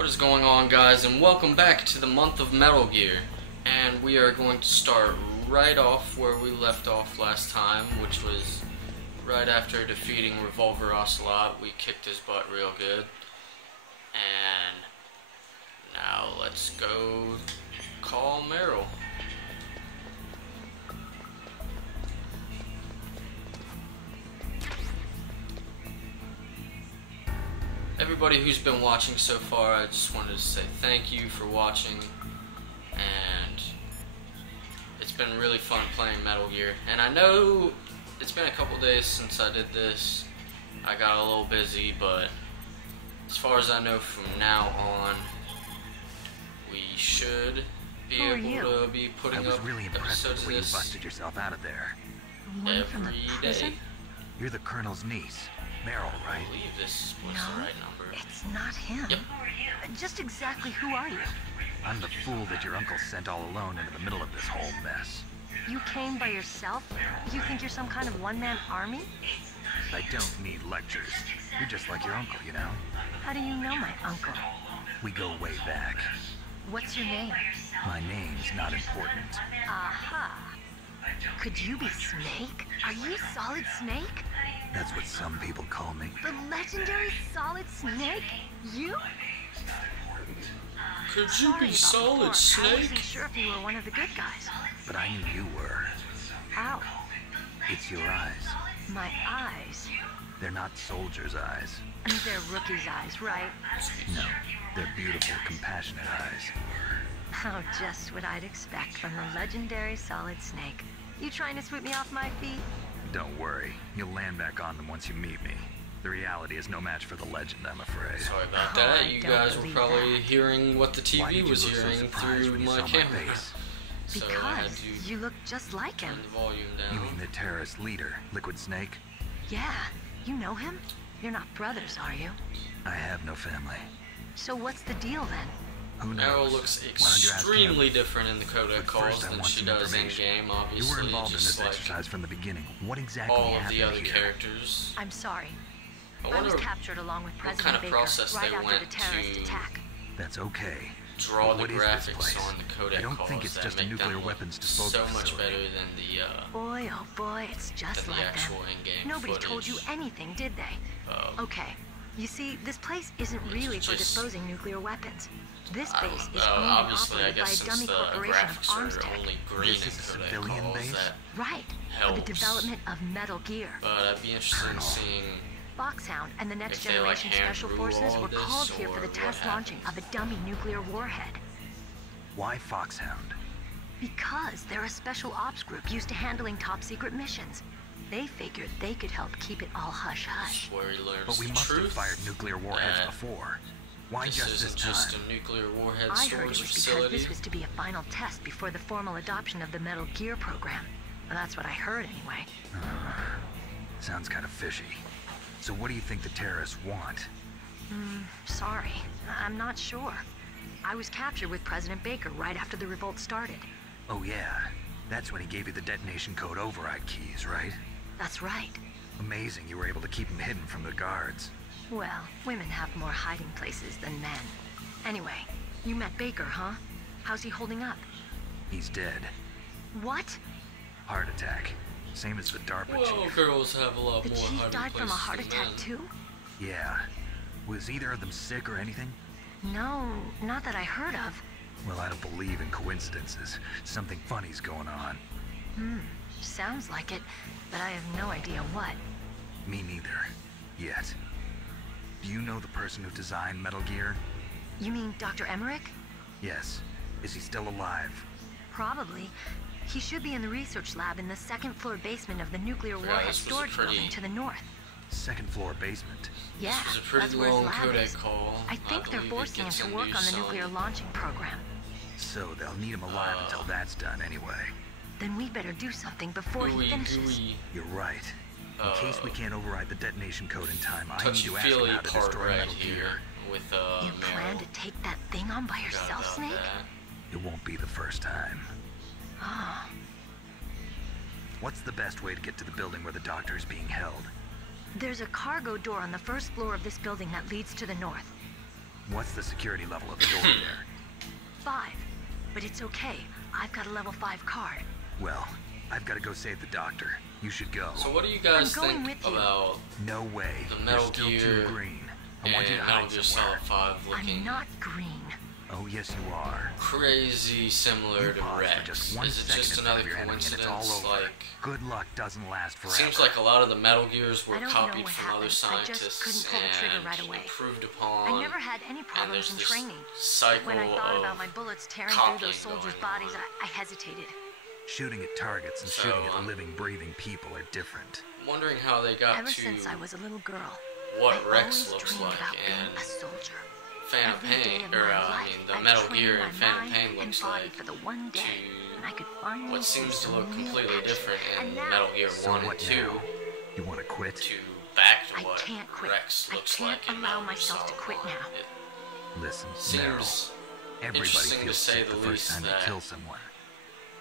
What is going on, guys, and welcome back to the month of Metal Gear. And we are going to start right off where we left off last time, which was right after defeating Revolver Ocelot. We kicked his butt real good. And now let's go call Meryl. Everybody who's been watching so far, I just wanted to say thank you for watching, and it's been really fun playing Metal Gear. And I know it's been a couple days since I did this. I got a little busy, but as far as I know, from now on, we should be able to be putting up really episodes of when this you busted yourself out of there. every day. You're the Colonel's niece, Meryl, I right? believe this was the right number. It's not him. Yep. Just exactly who are you? I'm the fool that your uncle sent all alone into the middle of this whole mess. You came by yourself? You think you're some kind of one-man army? I don't need lectures. You're just like your uncle, you know? How do you know my uncle? We go way back. What's your name? My name's not important. Aha. Could you be Snake? Are you Solid Snake? That's what some people call me. The legendary Solid Snake? You? Could you Sorry be about Solid before. I Snake? wasn't sure if you were one of the good guys. But I knew you were. Ow. It's your eyes. My eyes. They're not soldiers' eyes. They're rookie's eyes, right? No, they're beautiful, compassionate eyes. Oh, just what I'd expect from the legendary Solid Snake. You trying to sweep me off my feet? Don't worry, you'll land back on them once you meet me. The reality is no match for the legend, I'm afraid. Sorry about Oh, that. I You don't guys were believe probably that. hearing what the Why TV did you was look so hearing surprised through when you my saw my camera. face? So I had Because to you look just like him. turn the volume down. You mean the terrorist leader, Liquid Snake? Yeah, you know him? You're not brothers, are you? I have no family. So what's the deal then? Who knows? Meryl looks Why don't you ask extremely him? different in the Codec But calls first I than want she some does in information. game, obviously. You were involved in just this like exercise from the beginning. What exactly all of happened the other here? characters. I'm sorry. I I was wonder captured along with what President kind of Baker process right they after went the terrorist to attack. That's okay. draw But the what is this graphics place? on the Codec I don't calls think it's that just a make nuclear them look weapons disposal so much facility. better than the Boy, oh boy, it's just like actual them. in-game Nobody footage. told you anything, did they? Okay. You see, this place isn't really for just- disposing nuclear weapons. This I base don't- is owned and obviously, I operated by guess a dummy since the corporation of graphics arms are tech. only green This in is a Codec civilian calls, base? that Right. For the helps. development of Metal Gear. But I'd be interested in seeing Foxhound and the Next if they, like, Generation hand Special drew Forces all were this, called here for or the what test launching of a dummy nuclear warhead. Why Foxhound? Because they're a special ops group used to handling top secret missions. They figured they could help keep it all hush-hush. where he learns But we the must truth. have fired nuclear warheads that before. Why This just this isn't time? just a nuclear warhead I heard it storage was because facility. this was to be a final test before the formal adoption of the Metal Gear program. Well, that's what I heard anyway. Sounds kind of fishy. So what do you think the terrorists want? Sorry, I'm not sure. I was captured with President Baker right after the revolt started. Oh yeah, that's when he gave you the detonation code override keys, right? That's right. Amazing you were able to keep him hidden from the guards. Well, women have more hiding places than men. Anyway, you met Baker, huh? How's he holding up? He's dead. What? Heart attack. Same as the DARPA Well, chief. girls have a lot The more chief hiding died from a places heart than attack men. too? Yeah. Was either of them sick or anything? No, not that I heard of. Well, I don't believe in coincidences. Something funny's going on. Sounds like it, but I have no idea what. Me neither. Yet. Do you know the person who designed Metal Gear? You mean Dr. Emmerich? Yes. Is he still alive? Probably. He should be in the research lab in the second floor basement of the nuclear Yeah, warhead this was a storage pretty- building to the north. Second floor basement. Yeah, This was a pretty that's where his long lab codec is. call. I think they're believe it forcing him gets to into work on the some- nuclear launching program. So they'll need him alive until that's done anyway. Then we better do something before he finishes. gooey, You're right. In case we can't override the detonation code in time, I need to ask him touchy-feely how to part destroy right Metal here Gear. with You plan Meryl. to take that thing on by Forgot yourself, about Snake? that. It won't be the first time. Ah, What's the best way to get to the building where the doctor is being held? there's a cargo door on the first floor of this building that leads to the north. What's the security level of the door there? 5. But it's okay. I've got a level 5 card. Well, I've got to go save the doctor. You should go. So what do you guys I'm going think with you. about No way. the Metal You're still Gear too green. I want you to and Metal hide Gear somewhere. Solid 5 looking I'm not green. Oh, yes, you are. crazy similar You to pause for Rex? just 1 Is it second just in front another of your enemy and it's coincidence? all over. Like, Good luck doesn't last it forever. seems like a lot of the Metal Gears were I don't know copied what from other happened. I just scientists couldn't pull the trigger and right away. improved upon. I never had any and problems there's in this training. cycle When I thought of about my bullets tearing through those copying soldiers' going bodies, on. I hesitated. Shooting at targets and So, shooting at living, breathing people are different. wondering how they got Ever to since I was a little girl, what I Rex always looks dreamed like about being and a soldier. Phantom Every day Pain, of or my I life, mean, the I've Metal trained Gear my and Phantom mind Pain and looks body like for the one day when I could finally what see seems to some look real completely action. different in And now, Metal Gear So 1 and what 2 now? You want to quit? to back to I what can't quit. Rex I looks can't like in allow Metal Gear myself to Solid quit 1. now. It Listen, seems Meryl, everybody interesting to feels say sick the the first least time they that kill someone.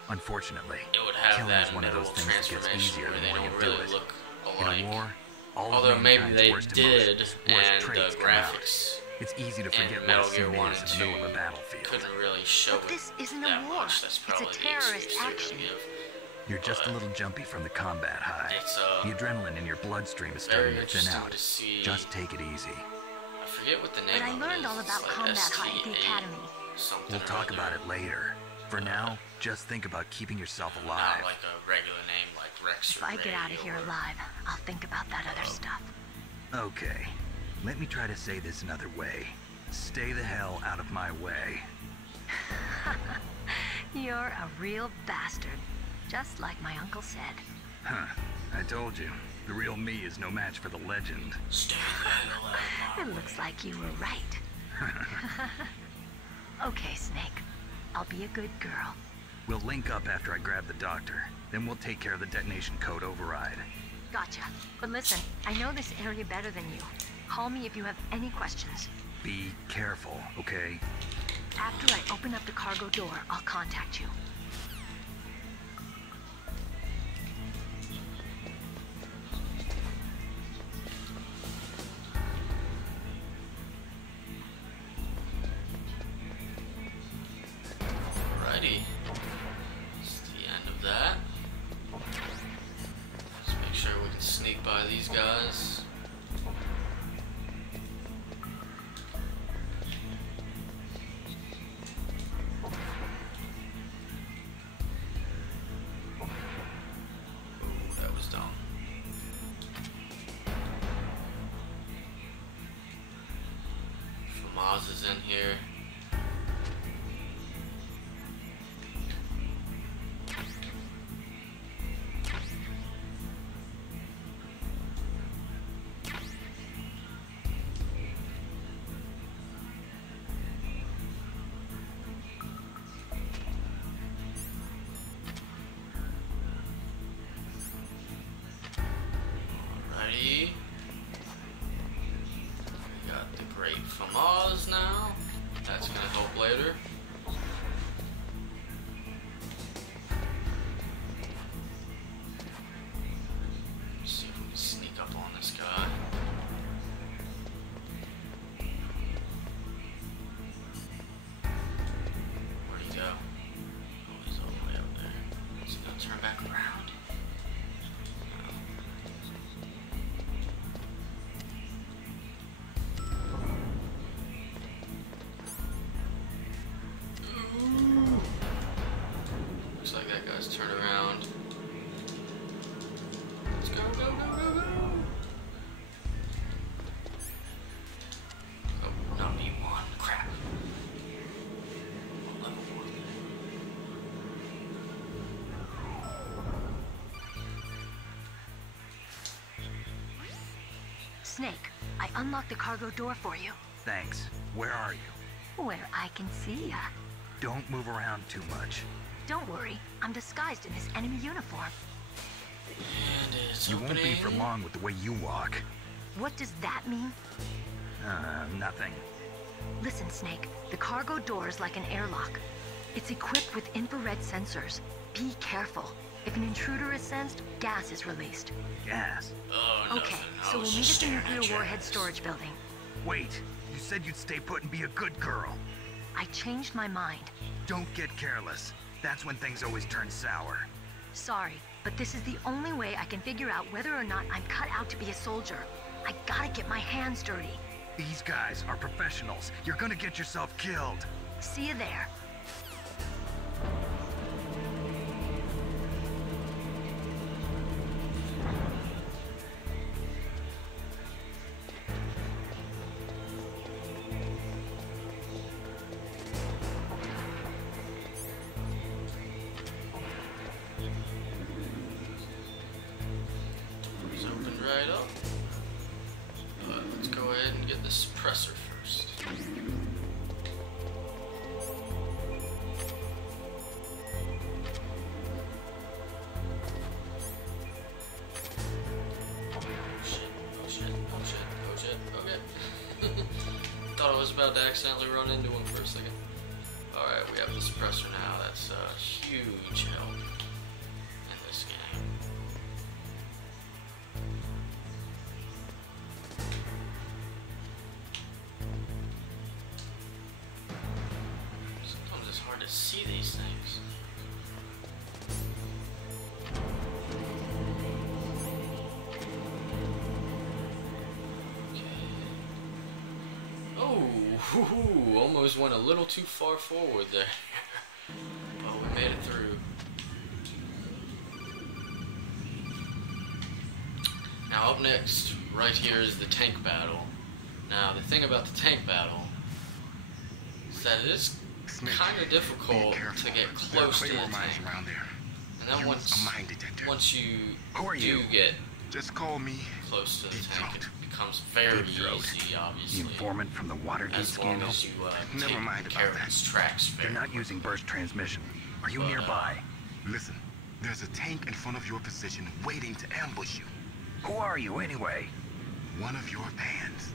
Unfortunately, it would have killing that is one of middle those things that gets transformation easier where the they more you don't do really it. look In alike. a war, all Although of maybe mankind's they worst did, emotions, worst and the traits come out. graphics It's easy to in forget what Metal a Gear scene 1 is and in 2 the middle of a battlefield. couldn't really show But this isn't that a war. much. That's It's a probably the terrorist excuse they would action. give. You're just a little jumpy from the combat high. It's The adrenaline in your bloodstream is very starting to thin interesting out. to see. Just take it easy. I forget what the name But I of learned it all is. about It's like combat high at the ST8 academy. something We'll or talk about other. it later. For now, just think about keeping yourself alive. Not like a regular name like Rex If or I get out of Radio here or- alive, I'll think about that other stuff. Okay, let me try to say this another way. Stay the hell out of my way. You're a real bastard, just like my uncle said. Huh, I told you. The real me is no match for the legend. Stay the hell out of It looks like you were right. Okay, Snake. I'll be a good girl. We'll link up after I grab the doctor. Then we'll take care of the detonation code override. Gotcha. But listen, I know this area better than you. Call me if you have any questions. Be careful, okay? After I open up the cargo door, I'll contact you. Alrighty. That's the end of that. Let's make sure we can sneak by these guys. Ooh, that was dumb. Famaz is in here. Alrighty. We got the great Famaz now. That's gonna help later. Let's see if we can sneak up on this guy. Where'd he go? Oh, he's all the way up there. Is he gonna turn back around? Looks like that guy's turned around. Let's go, go, go, go, go! Oh, not B1. Crap. Oh, level 1. Snake, I unlocked the cargo door for you. Thanks. Where are you? Where I can see ya. Don't move around too much. Don't worry, I'm disguised in this enemy uniform. And it's You won't be for opening. long with the way you walk. What does that mean? Nothing. Listen, Snake, the cargo door is like an airlock. It's equipped with infrared sensors. Be careful. If an intruder is sensed, gas is released. Gas. Oh, Okay, nothing. I so we'll was meet just at the staring at nuclear warhead Jazz. storage building. Wait, you said you'd stay put and be a good girl. I changed my mind. Don't get careless. That's when things always turn sour. Sorry, but this is the only way I can figure out whether or not I'm cut out to be a soldier. I gotta get my hands dirty. These guys are professionals. You're gonna get yourself killed. See you there. It's opened right up. Let's go ahead and get the suppressor first. Oh shit, okay. Thought I was about to accidentally run into one for a second. Alright, we have the suppressor now. That's a huge help in this game. Sometimes it's hard to see these things. Oh, almost went a little too far forward there. But we made it through. Now up next, right here is the tank battle. Now the thing about the tank battle is that it is kind of difficult to get close to the tank. Around there. And then once you do get Just call me close to the tank, it becomes very easy, obviously. The informant from the Watergate As long scandal? as you Never take mind care about of that. these tracks They're fairly. not using burst transmission. Are you But, nearby? Listen, there's a tank in front of your position waiting to ambush you. Who are you anyway? One of your fans.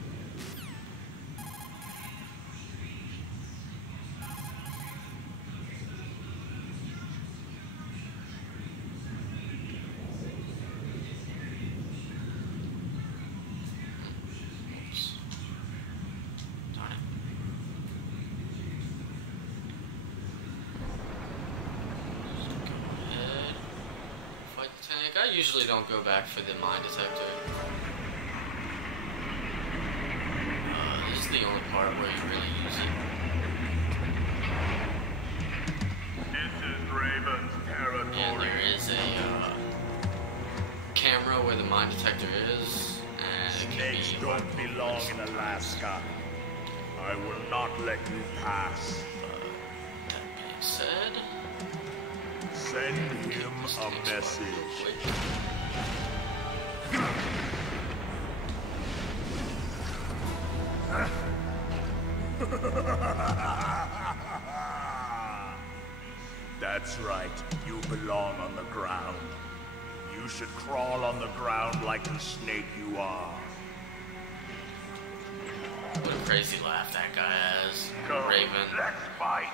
Oops. Darn it. Go ahead. Fight the tank. I usually don't go back for the mine detector. This is the only part where you really use it. This is Raven's territory. And there is a camera where the mine detector is, and it can Snakes be don't belong in Alaska. I will not let you pass. That being said, Send him a message. wait. That's right. You belong on the ground. You should crawl on the ground like the snake you are. What a crazy laugh that guy has. Come, Raven. let's fight.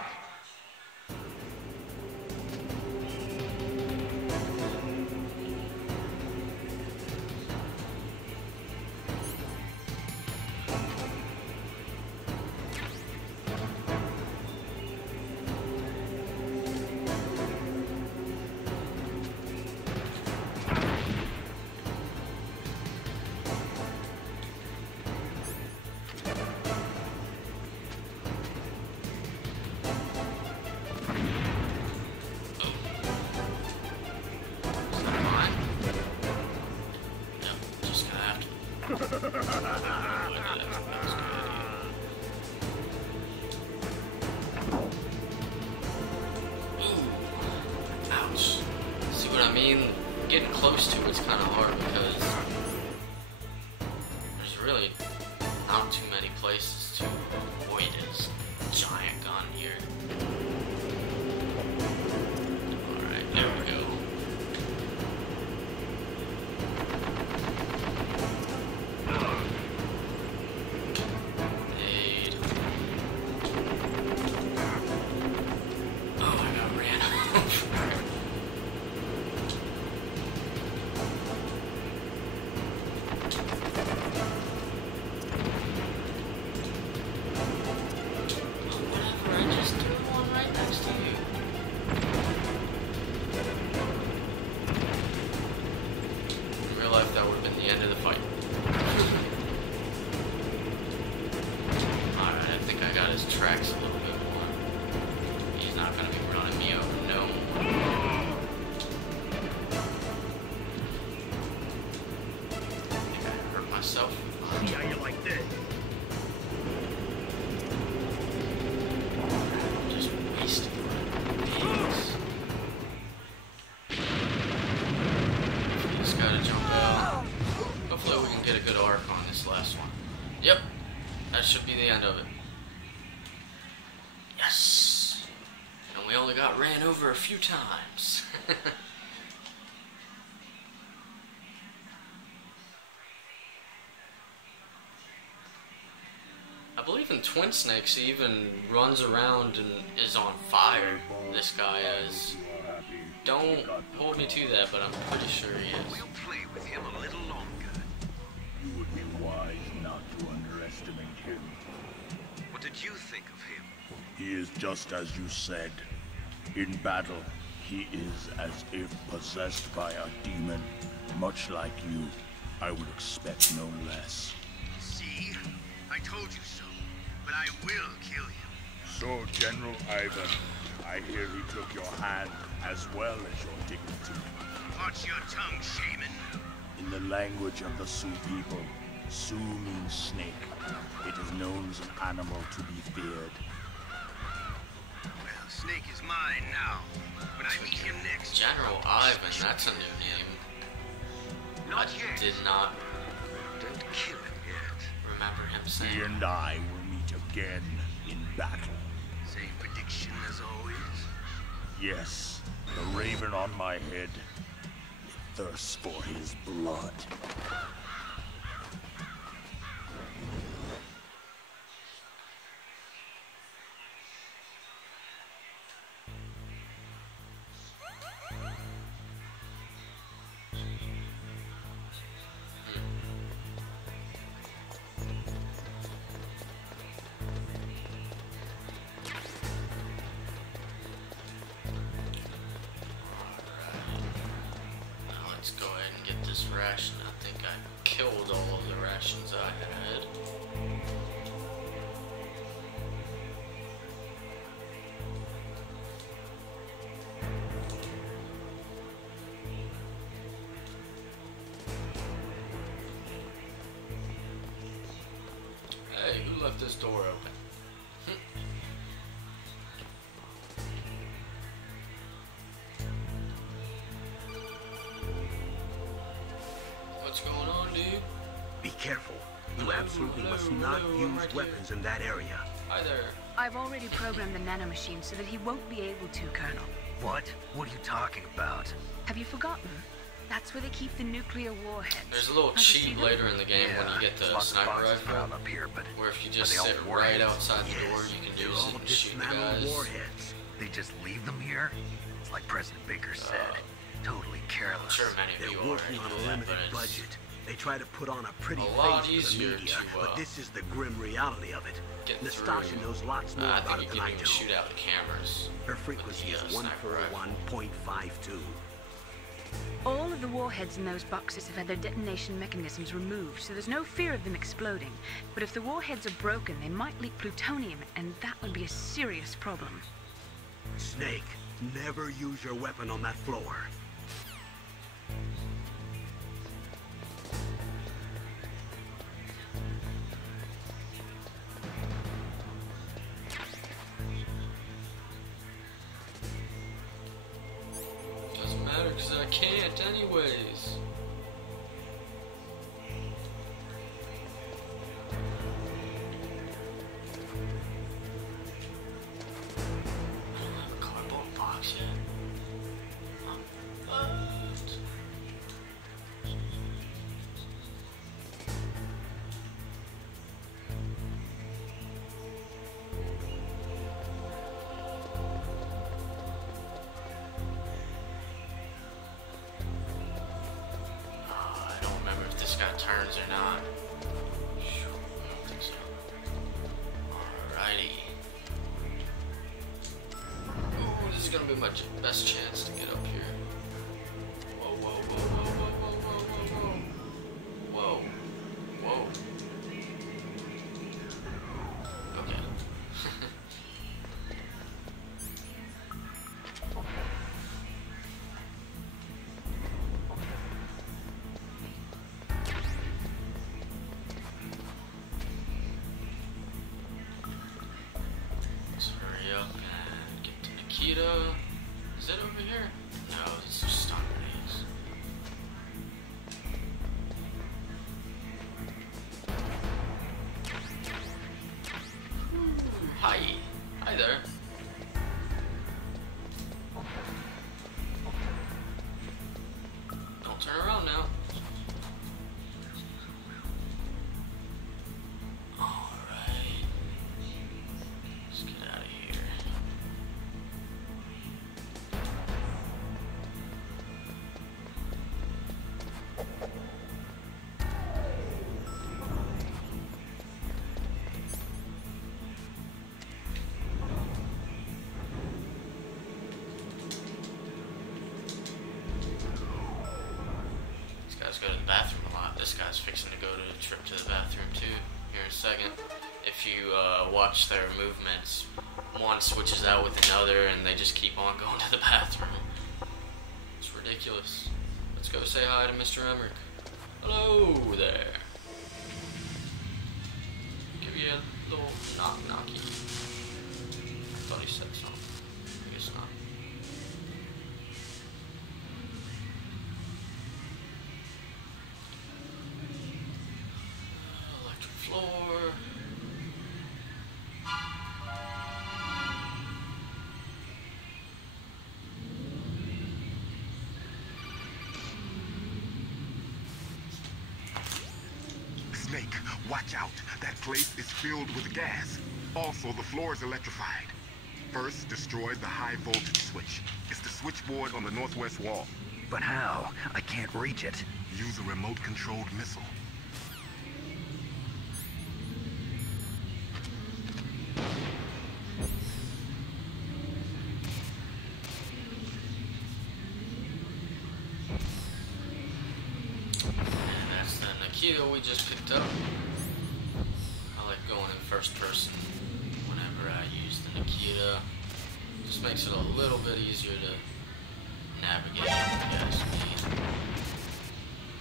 Ouch. See what I mean? Getting close to it's kind of hard because there's really not too many places to avoid his giant gun here. Alright, there we go. Nade. Oh, I got ran over. tracks a little bit more. He's not gonna be running me over no more. I think I hurt myself. See how you like this? Just wasted these. Just gotta jump out. Hopefully we can get a good arc on this last one. Yep, that should be the end of it. Yes! And we only got ran over a few times. I believe in Twin Snakes he even runs around and is on fire. This guy is. Don't hold me to that, but I'm pretty sure he is. We'll play with him a little longer. You would be wise not to underestimate him. What did you think of him? He is just as you said. In battle, he is as if possessed by a demon. Much like you, I would expect no less. See? I told you so. But I will kill him. So, General Ivan, I hear he took your hand as well as your dignity. Watch your tongue, shaman. In the language of the Sioux people, Sioux means snake. It is known as an animal to be feared. Well, Snake is mine now. When I meet him next... General Ivan, that's a new name. Not I yet. did not Don't kill him yet. remember him He saying. and I will meet again in battle. Same prediction as always. Yes, the raven on my head. It thirsts for his blood. Now let's go ahead and get this ration. I think I killed all of the rations I had. Hey, who left this door open? What's going on, dude? Be careful. You Hello, absolutely hello, must not hello, I'm use right weapons in that area. Hi there. I've already programmed the nanomachine so that he won't be able to, Colonel. What? What are you talking about? Have you forgotten? That's where they keep the nuclear warheads. There's a little Have you seen cheat them? later in the game when you get the lots of sniper boxes rifle, around up here, but where if you just they all sit right warheads? outside the door, you can They're use all it and shoot the dismantled guys. warheads. they just leave them here? It's like President Baker said. Totally I'm careless. sure many of They're you already working on do a that, limited but it's budget. They try to put on a pretty a lot face for the easier media, to, but this is the grim reality of it. get Nastasha through. knows lots more I about think it you than can I even do. shoot out the cameras. Her frequency is sniper rifle. 141.52. All of the warheads in those boxes have had their detonation mechanisms removed, so there's no fear of them exploding. But if the warheads are broken, they might leak plutonium, and that would be a serious problem. Snake, never use your weapon on that floor. Doesn't matter because I can't anyways. I don't have a cardboard box yet. What? I don't remember if this guy turns or not. I don't think so. Alrighty. Ooh, this is gonna be my best chance to get up here. Whoa, whoa, whoa, whoa, whoa, whoa, whoa, whoa, whoa. Whoa. Okay. Hi. Hi there. Don't turn around now. Alright. Let's get out of here. Go to the bathroom a lot. This guy's fixing to go to a trip to the bathroom too here in a second. If you watch their movements, one switches out with another and they just keep on going to the bathroom. It's ridiculous. Let's go say hi to Mr. Emmerich. Hello there. Give you a little knocky. I thought he said something. I guess not. Floor. Snake, watch out. That place is filled with gas. Also, the floor is electrified. First, destroy the high voltage switch. It's the switchboard on the northwest wall. But how? I can't reach it. Use a remote-controlled missile. Nikita we just picked up. I like going in first person whenever I use the Nikita. Just makes it a little bit easier to navigate, I guess.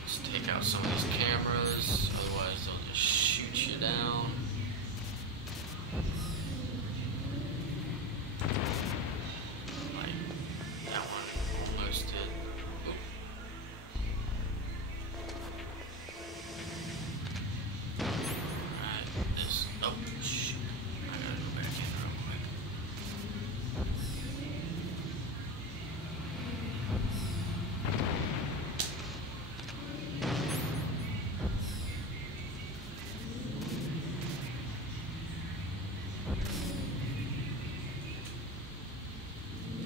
Let's take out some of these cameras, otherwise they'll just shoot you down. Like that one almost did. Oop. Oh, shoot. I gotta go back in real quick.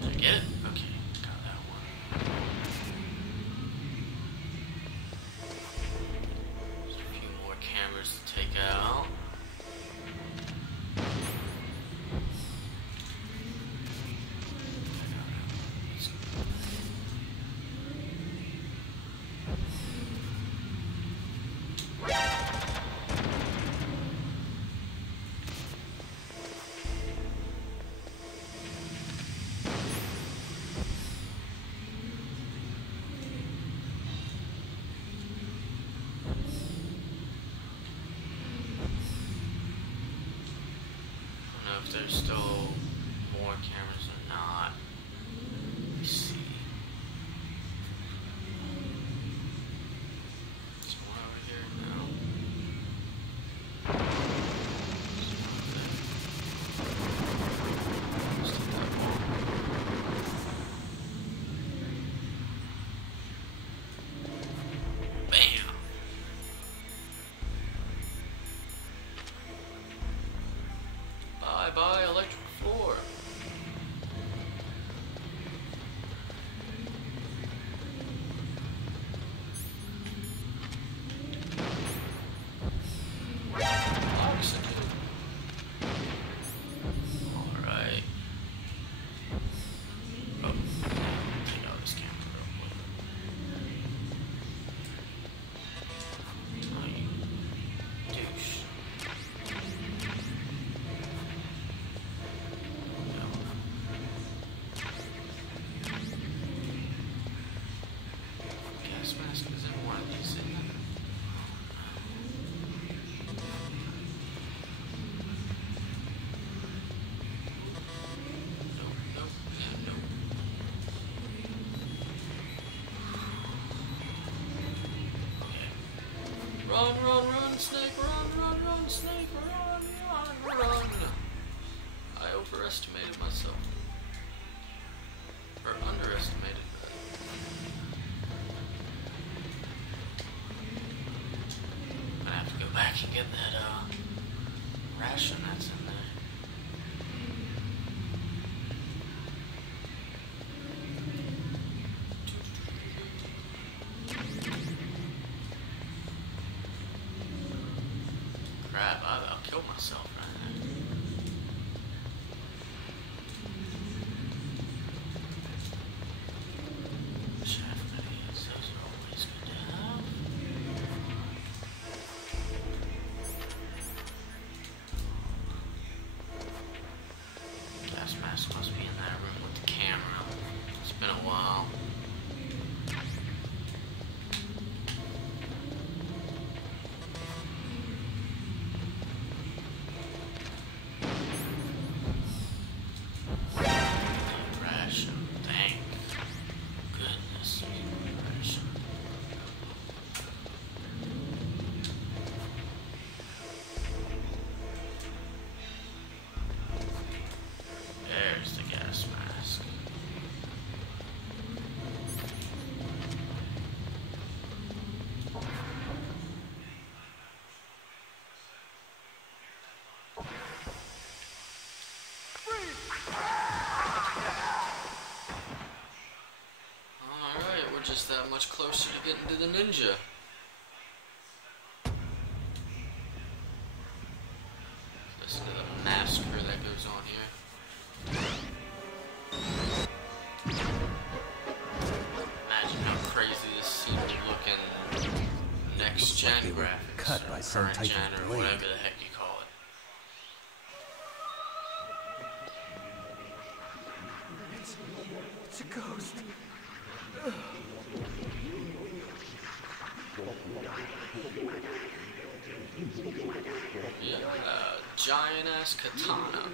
Did I get it? Okay, got that one. There's a few more cameras to take out. If there's still more cameras or not. Let me see. There's one over here now. Let's take that one. Bam! Bye-bye, electric floor. Oxygen. Alright. Oh, take out this camera real quick. Oh, you douche. Gas mask is in one of these, isn't it? Nope, nope, and nope. Okay. Run, run, run, Snake, run, run, run, Snake, run, run, run. Mask must be in that room with the camera. It's been a while. Ration. Thank goodness. Ration. There's the gas mask. Alright, we're just that much closer to getting to the ninja. Listen to the massacre that goes on here. Imagine how crazy this scene would look in next gen they were graphics, cut by or some current type gen, of or blade. whatever the heck you call it. It's a ghost. Yeah, giant ass katana.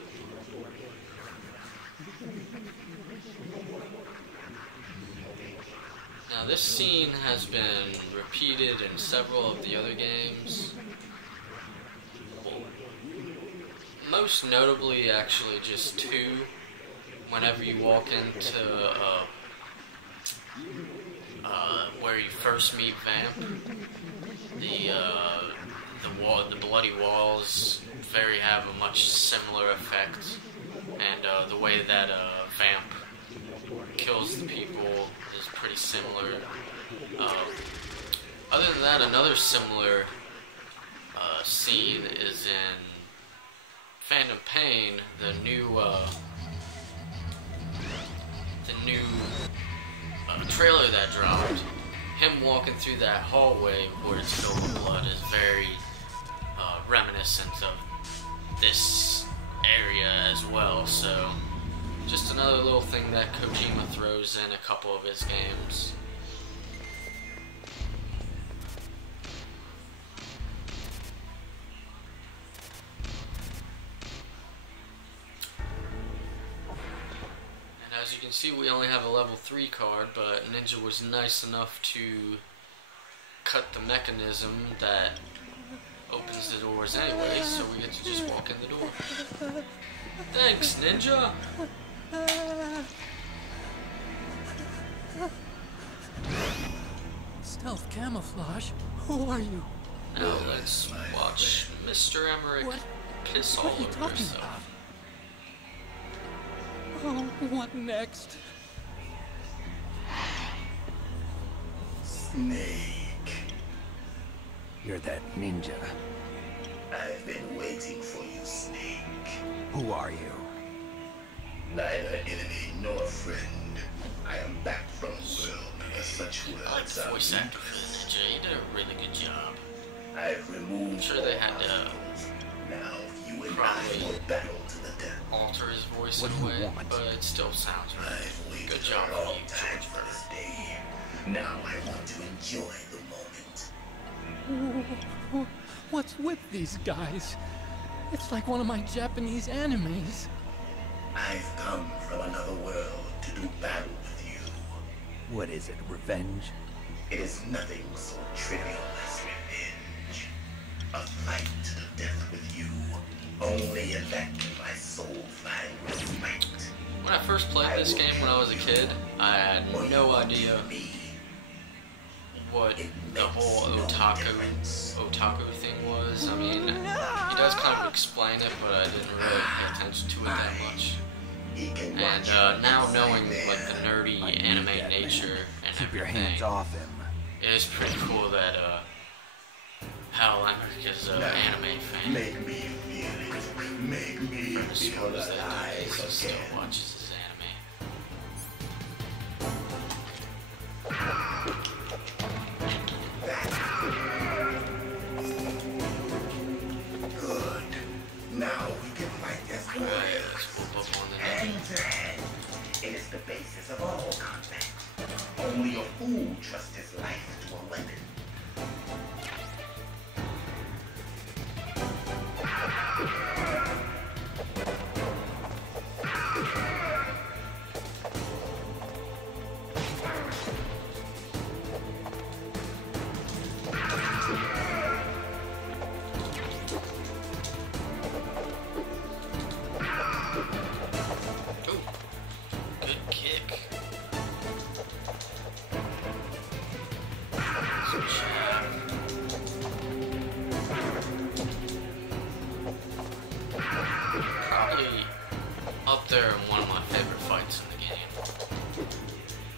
Now this scene has been repeated in several of the other games. Most notably, actually, just 2. Whenever you walk into where you first meet Vamp, the bloody walls have a much similar effect, and the way that Vamp kills the people is pretty similar. Other than that, another similar scene is in Phantom Pain, the new trailer that dropped. Him walking through that hallway where it's filled with blood is very reminiscent of this area as well. So, just another little thing that Kojima throws in a couple of his games. As you can see, we only have a level 3 card, but Ninja was nice enough to cut the mechanism that opens the doors anyway, so we get to just walk in the door. Thanks, Ninja! Stealth camouflage? Who are you? Now let's watch Mr. Emmerich piss all over himself. Oh, what next? Snake. You're that ninja. I've been waiting for you, Snake. Who are you? Neither enemy nor friend. I am back from a world where such I like words the are voice actor for the Ninja. He did a really good job. I've removed I'm sure they had to now you and I probably will battle to the death. alter his voice What in do a you way, want? but it still sounds right. I've waited Good for job a for long you, time George for this day. Now I want to enjoy the moment. What's with these guys? It's like one of my Japanese animes. I've come from another world to do battle with you. What is it, revenge? It is nothing so trivial as revenge. A fight to the death with you. Only in that can my soul find respite. When I first played this game when I was a kid, I had no idea what the whole otaku thing was. I mean, he does kind of explain it, but I didn't really pay attention to it that much. And now knowing like the nerdy anime nature and Keep your everything, hands off him. it is pretty cool that Hal Emmerich is an anime fan. Make me feel it. Make me I feel suppose that alive he still again. watches his anime. Good. Now we can fight as Alright, let's whoop up on the ninja. Who trusts his life to a weapon? Up there in one of my favorite fights in the game.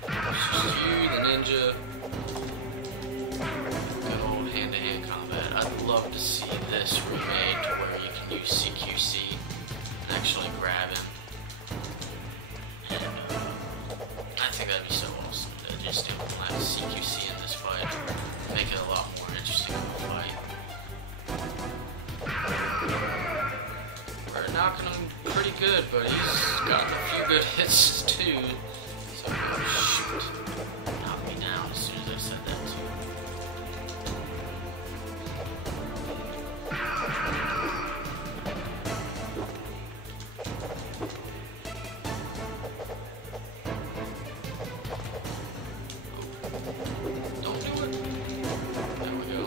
It's just you, the ninja. Good old hand-to-hand combat. I'd love to see this remade to where you can use CQC and actually grab him. And I think that'd be so awesome to just implement CQC in this fight. Make it a lot more interesting of a fight. We're knocking him pretty good, but he's gotten a few good hits too. So shoot, knock me down as soon as I said that too. Don't do it. There we go.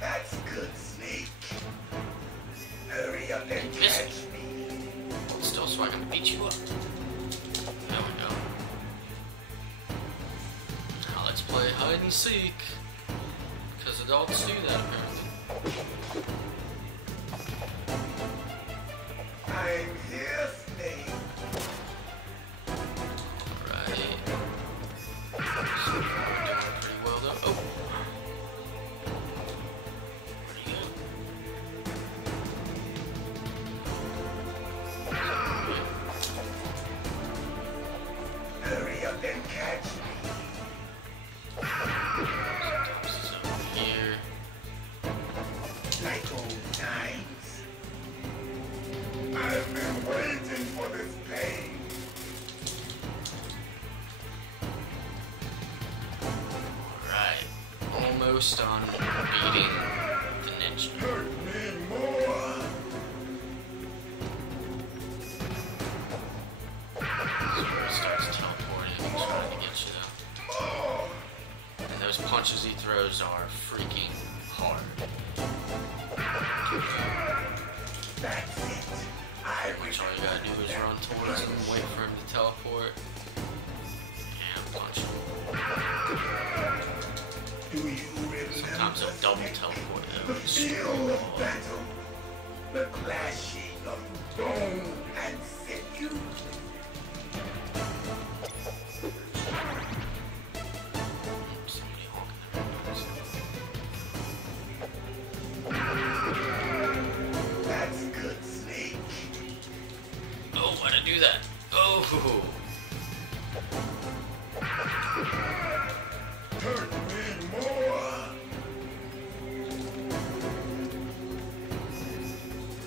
That's good, Snake. Hurry up and catch me. Still so I can beat you up. There we go. Now let's play hide and seek. Because adults do that apparently. I'm here, Snake. Alright. So far we're doing pretty well though. Oh! Where'd he go? Hurry up and catch me. Sometimes he's over here. Like old times. I've been waiting for this pain. Alright. Almost on beating the ninja. Hurt me more. That's where he starts teleporting and trying to get you though. More. And those punches he throws are freaking hard. That's it. Which all you gotta do is run towards him, wait for him to teleport, and punch him. Do you remember? Sometimes he'll double teleport though. The feel of battle, the clashing of bone and sinew. Somebody honking their horns. That's good, Snake. Oh, why'd I do that? Oh! Hurt me more.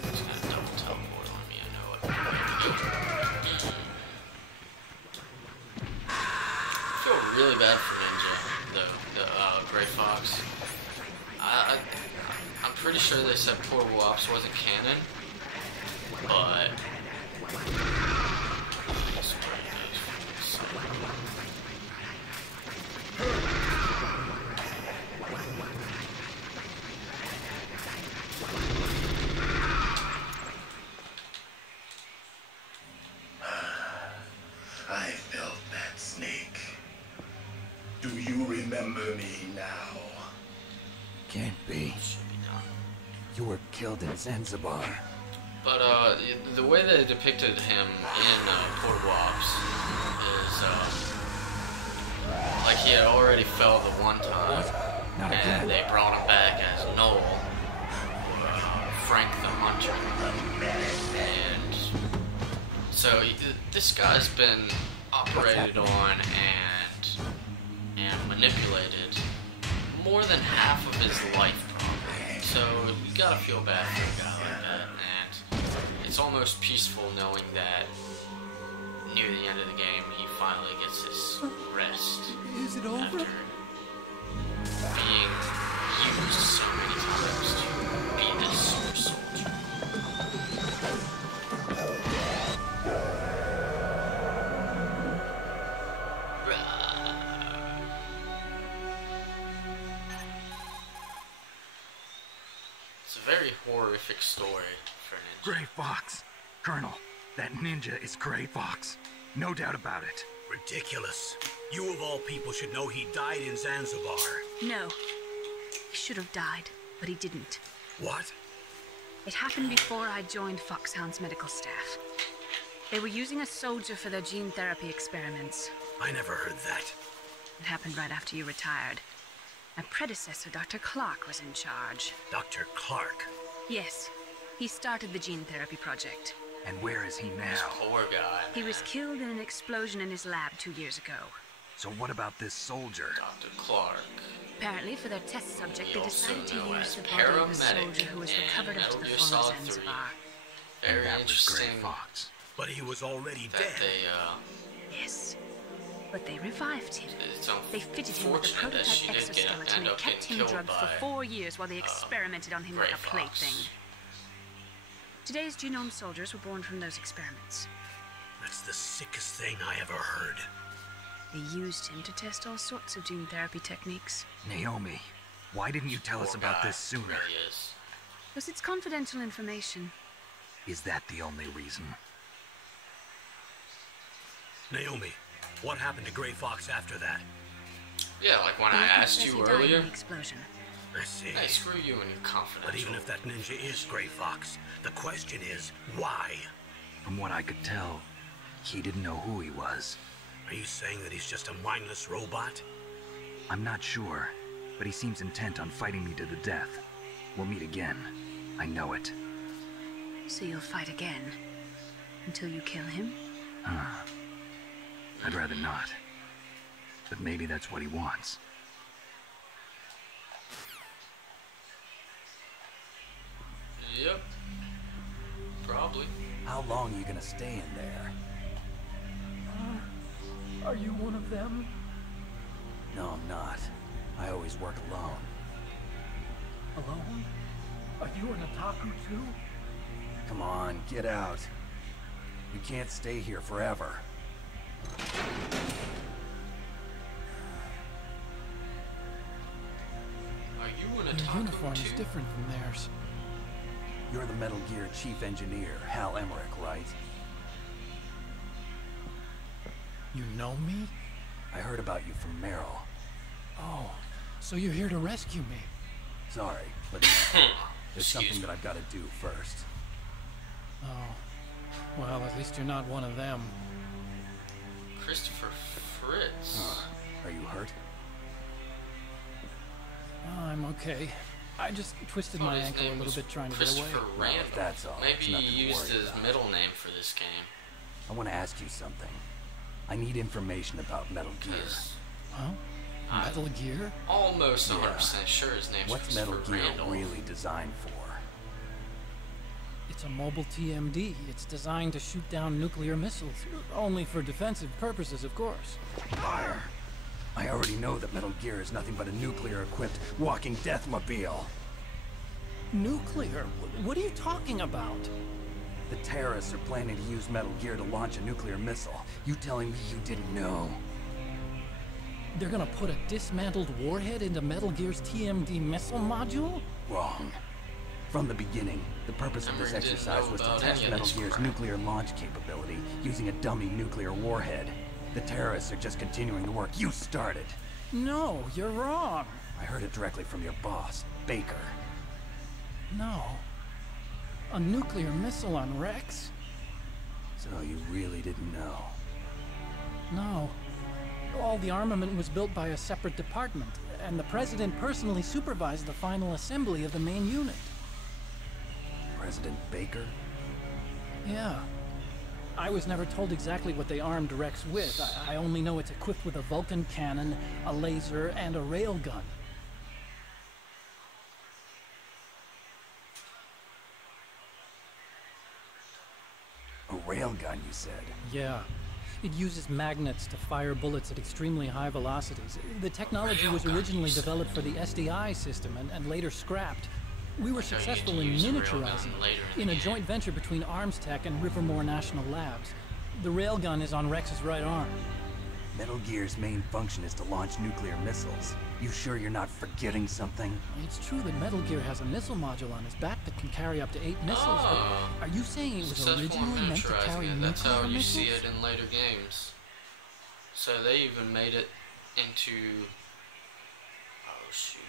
He's gonna double teleport on me, I know it. I feel really bad for Ninja, the Gray Fox. I'm pretty sure they said Portable Ops wasn't canon, but I felt that, Snake. Do you remember me now? Can't be. You were killed in Zanzibar. But the way they depicted him in Portable Ops is like he had already fell the one time, and they brought him back as Noel, Frank the Hunter, and so this guy's been operated on and manipulated more than half of his life, probably. So you gotta feel bad for a guy like that, and it's almost peaceful knowing that near the end of the game he finally gets his rest. Is it over? After being used so many times to be this super soldier. It's a very horrific story for a ninja. Gray Fox. Colonel, that ninja is Gray Fox. No doubt about it. Ridiculous. You of all people should know he died in Zanzibar. No. He should have died, but he didn't. What? It happened before I joined Foxhound's medical staff. They were using a soldier for their gene therapy experiments. I never heard that. It happened right after you retired. My predecessor, Dr. Clark, was in charge. Dr. Clark? Yes. He started the gene therapy project. And where is he This now? poor guy. He was killed in an explosion in his lab 2 years ago. So what about this soldier? Dr. Clark. Apparently, for their test subject, He they also decided to known use as the body of a paramedic soldier who was in recovered after Metal the Gear fall of Solid 3. Zanzibar. Very And that was Gray interesting Fox. But he was already that dead. they, Yes. But they revived him. it's They fitted him with a unfortunate that she prototype did end exoskeleton and up kept getting him killed drugged for by 4 years while they experimented on him like Gray a Fox. plaything. Today's genome soldiers were born from those experiments. That's the sickest thing I ever heard. They used him to test all sorts of gene therapy techniques. Naomi, why didn't you tell us Poor about guy, this sooner? really is. Because it's confidential information. Is that the only reason? Naomi, what happened to Gray Fox after that? Yeah, like when I asked you He died in earlier. the explosion. I see. Hey, screw you and your confidential. But even if that ninja is Gray Fox, the question is, why? From what I could tell, he didn't know who he was. Are you saying that he's just a mindless robot? I'm not sure, but he seems intent on fighting me to the death. We'll meet again. I know it. So you'll fight again? Until you kill him? I'd rather not. But maybe that's what he wants. Yep. Probably. How long are you gonna stay in there? Are you one of them? No, I'm not. I always work alone. Alone? Are you an otaku too? Come on, get out. We can't stay here forever. Are you an Your otaku uniform is too? different from theirs. You're the Metal Gear Chief Engineer, Hal Emmerich, right? You know me? I heard about you from Meryl. Oh, so you're here to rescue me? Sorry, but no. There's Excuse something me. that I've got to do first. Oh, well, at least you're not one of them. Christopher Fritz. Are you hurt? Oh, I'm okay. I just twisted Oh, my his ankle a name little was bit trying to get away. Christopher Randall. that's all. Maybe It's nothing he to used worry his about. middle name for this game. I want to ask you something. I need information about Metal Gear. 'Cause Huh? Metal Gear? almost 100% sure his name's What's Metal Christopher Gear Randall. really designed for? It's a mobile TMD. It's designed to shoot down nuclear missiles. Only for defensive purposes, of course. Fire! I already know that Metal Gear is nothing but a nuclear-equipped walking deathmobile. Nuclear? What are you talking about? The terrorists are planning to use Metal Gear to launch a nuclear missile. You telling me you didn't know? They're gonna put a dismantled warhead into Metal Gear's TMD missile module? Wrong. From the beginning, the purpose of this Emery didn't exercise know was to about test any of Metal this Gear's crap. nuclear launch capability using a dummy nuclear warhead. The terrorists are just continuing the work you started. No, you're wrong. I heard it directly from your boss, Baker. No. A nuclear missile on Rex? So you really didn't know? No. All the armament was built by a separate department, and the president personally supervised the final assembly of the main unit. President Baker? Yeah. I was never told exactly what they armed Rex with. I only know it's equipped with a Vulcan cannon, a laser, and a railgun. railgun, you said? Yeah. It uses magnets to fire bullets at extremely high velocities. The technology was originally developed for the SDI system and later scrapped. We were successful in miniaturizing it in a joint venture between Arms Tech and Rivermore National Labs. The railgun is on Rex's right arm. Metal Gear's main function is to launch nuclear missiles. You sure you're not forgetting something? It's true that Metal Gear has a missile module on his back that can carry up to 8 missiles, but are you saying it was originally meant to carry nuclear missiles? That's how you missiles? see it in later games. So they even made it into... Oh shoot.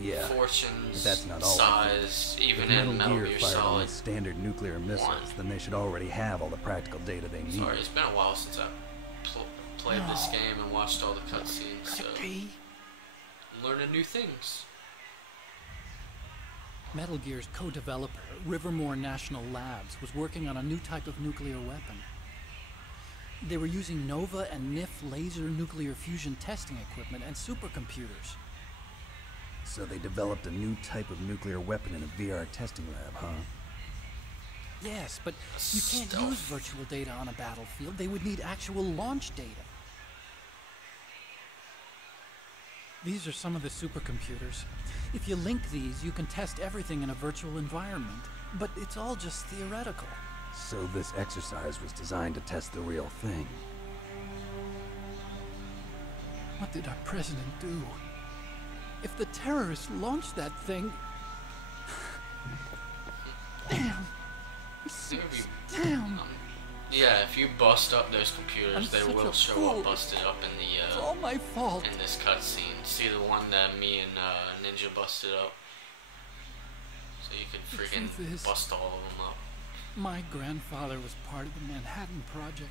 Yeah, Fortune's that's not all size, even if in Metal Gear fired Solid only standard nuclear missiles, then they should already have all the practical data they need. Sorry, it's been a while since I played this game and watched all the cutscenes, so I'm learning new things. Metal Gear's co-developer, Rivermore National Labs, was working on a new type of nuclear weapon. They were using Nova and NIF laser nuclear fusion testing equipment and supercomputers. So they developed a new type of nuclear weapon in a VR testing lab, huh? Yes, but you can't use virtual data on a battlefield. They would need actual launch data. These are some of the supercomputers. If you link these, you can test everything in a virtual environment. But it's all just theoretical. So this exercise was designed to test the real thing. What did our president do? If the terrorists launched that thing... Damn. Damn. Yeah, if you bust up those computers, they will show up busted up in the it's all my fault. In this cutscene. See the one that me and Ninja busted up, so you could freaking bust all of them up. My grandfather was part of the Manhattan Project.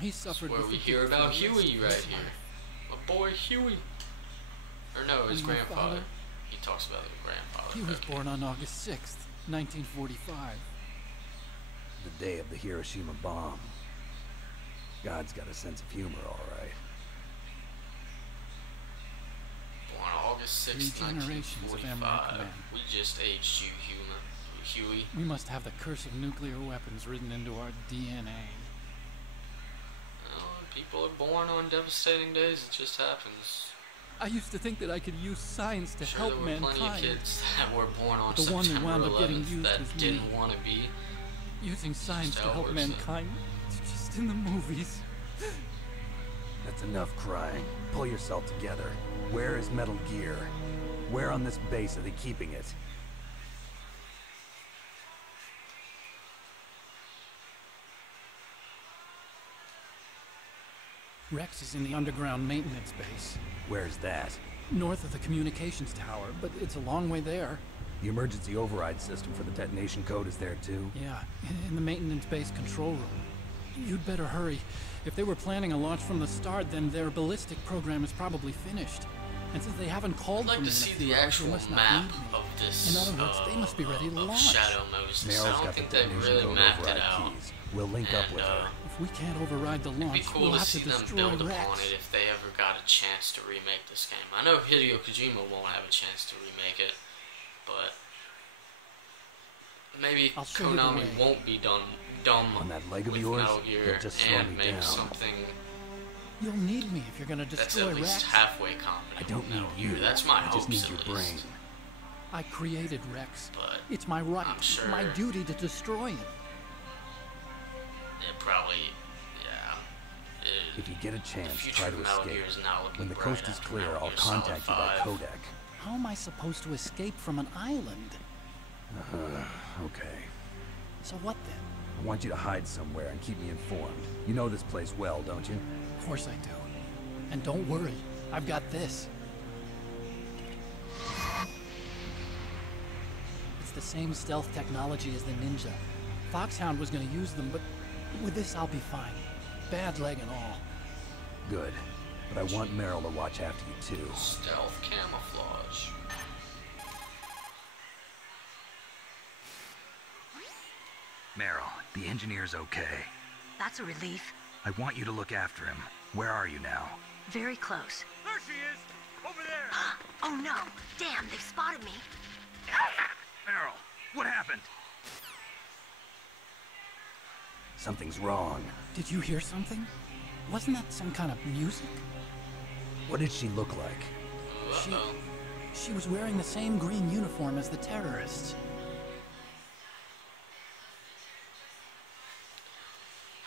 He suffered. Where we hear about Huey right here, my boy Huey. Or no, his grandfather. He talks about his grandfather. He was born on August 6th, 1945. The day of the Hiroshima bomb. God's got a sense of humor, all right. Born August 6th, 1945. We just aged you, Huey. We must have the curse of nuclear weapons written into our DNA. Well, people are born on devastating days. It just happens. I used to think that I could use science to help mankind. There were plenty of kids that were born on the one that wound up getting used that was didn't want to be. Using science to help mankind. It's just in the movies. That's enough crying. Pull yourself together. Where is Metal Gear? Where on this base are they keeping it? Rex is in the underground maintenance base. Where's that? North of the communications tower, but it's a long way there. The emergency override system for the detonation code is there too? Yeah, in the maintenance base control room. You'd better hurry. If they were planning a launch from the start, then their ballistic program is probably finished. And since they haven't called I'd like to see the actual map of this. In other words, they must be ready to launch. Shadow Moses. I don't think they've really mapped it out. Keys. We'll link up with her. If we can't override the launch, it'd be cool to see them build upon it if they ever got a chance to remake this game. I know Hideo Kojima won't have a chance to remake it, but maybe Konami won't be dumb on that leg of with yours, Metal Gear and make down. something You'll need me if you're gonna destroy that's at least Rex. halfway competent. I don't need you. That's my I just hopes, need your at brain. least. I created Rex. But it's my right, sure my duty to destroy him. It probably, yeah. If you get a chance, try to escape. When the coast is clear, I'll contact you by codec. How am I supposed to escape from an island? Okay. So what then? I want you to hide somewhere and keep me informed. You know this place well, don't you? Of course I do. And don't worry, I've got this. It's the same stealth technology as the Ninja. Foxhound was gonna use them, but with this I'll be fine. Bad leg and all. Good. But I want Meryl to watch after you too. Stealth camouflage. Meryl, the engineer's okay. That's a relief. I want you to look after him. Where are you now? Very close. There she is! Over there! Oh no! Damn, they've spotted me. Meryl, what happened? Something's wrong. Did you hear something? Wasn't that some kind of music? What did she look like? She was wearing the same green uniform as the terrorists.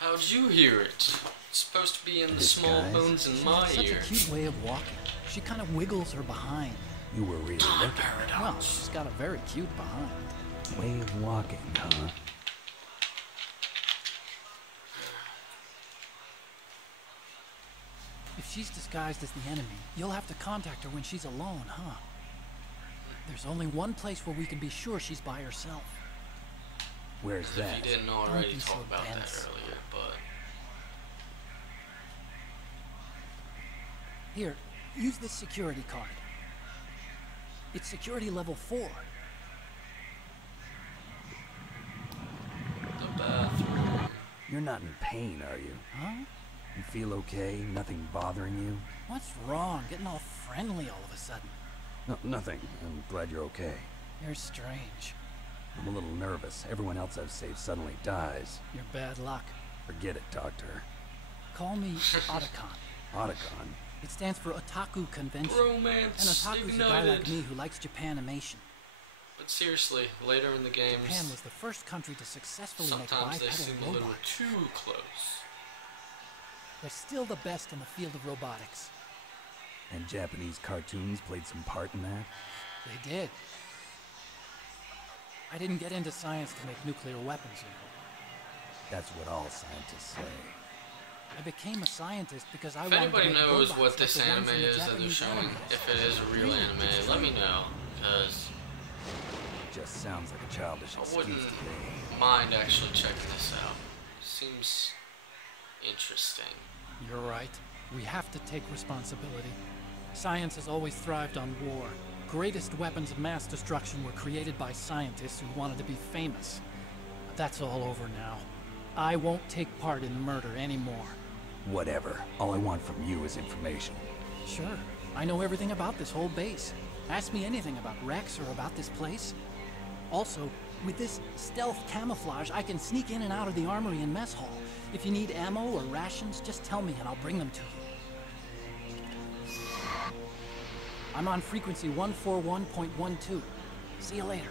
How'd you hear it? It's supposed to be in the small bones in my Such ear. a cute way of walking. She kind of wiggles her behind. You were really looking. Well, she's got a very cute behind. Way of walking, huh? If she's disguised as the enemy, you'll have to contact her when she's alone, huh? There's only one place where we can be sure she's by herself. Where's that? If you didn't already talk about that earlier, but... Here, use this security card. It's security level 4. The bathroom. You're not in pain, are you? Huh? You feel okay? Nothing bothering you? What's wrong? Getting all friendly all of a sudden. No, nothing. I'm glad you're okay. You're strange. I'm a little nervous. Everyone else I've saved suddenly dies. You're bad luck. Forget it, Doctor. Call me Otacon. Otacon? It stands for Otaku Convention. Romance and Otaku's a guy like me who likes Japanimation. But seriously, later in the games, Japan was the first country to successfully make sometimes they bipedal seem a little robots. too close. They're still the best in the field of robotics. And Japanese cartoons played some part in that? They did. I didn't get into science to make nuclear weapons, you know. That's what all scientists say. I became a scientist because I If wanted to anybody make knows robots what this like the ones anime in the is that they're Japanese showing, animes. if it is a real anime, let me know, because Just sounds like a childish I excuse wouldn't to me. mind actually checking this out. Seems interesting. You're right. We have to take responsibility. Science has always thrived on war. Greatest weapons of mass destruction were created by scientists who wanted to be famous. But that's all over now. I won't take part in murder anymore. Whatever. All I want from you is information. Sure. I know everything about this whole base. Ask me anything about Rex or about this place. Also, with this stealth camouflage, I can sneak in and out of the armory and mess hall. If you need ammo or rations, just tell me and I'll bring them to you. I'm on frequency 141.12. See you later.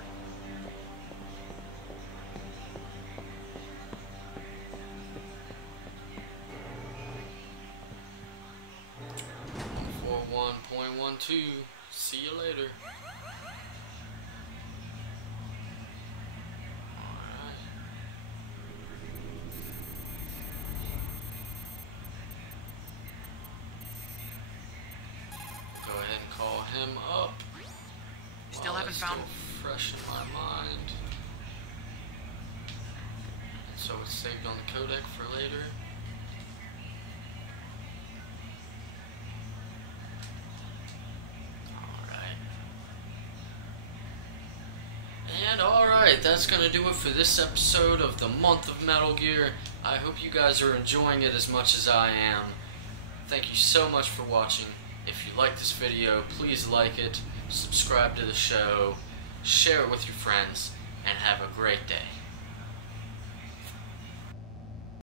See you later. Alright. Go ahead and call him up. Still haven't found... fresh in my mind. And so it's saved on the codec for later. Alright, that's going to do it for this episode of the month of Metal Gear. I hope you guys are enjoying it as much as I am. Thank you so much for watching. If you like this video, please like it, subscribe to the show, share it with your friends, and have a great day.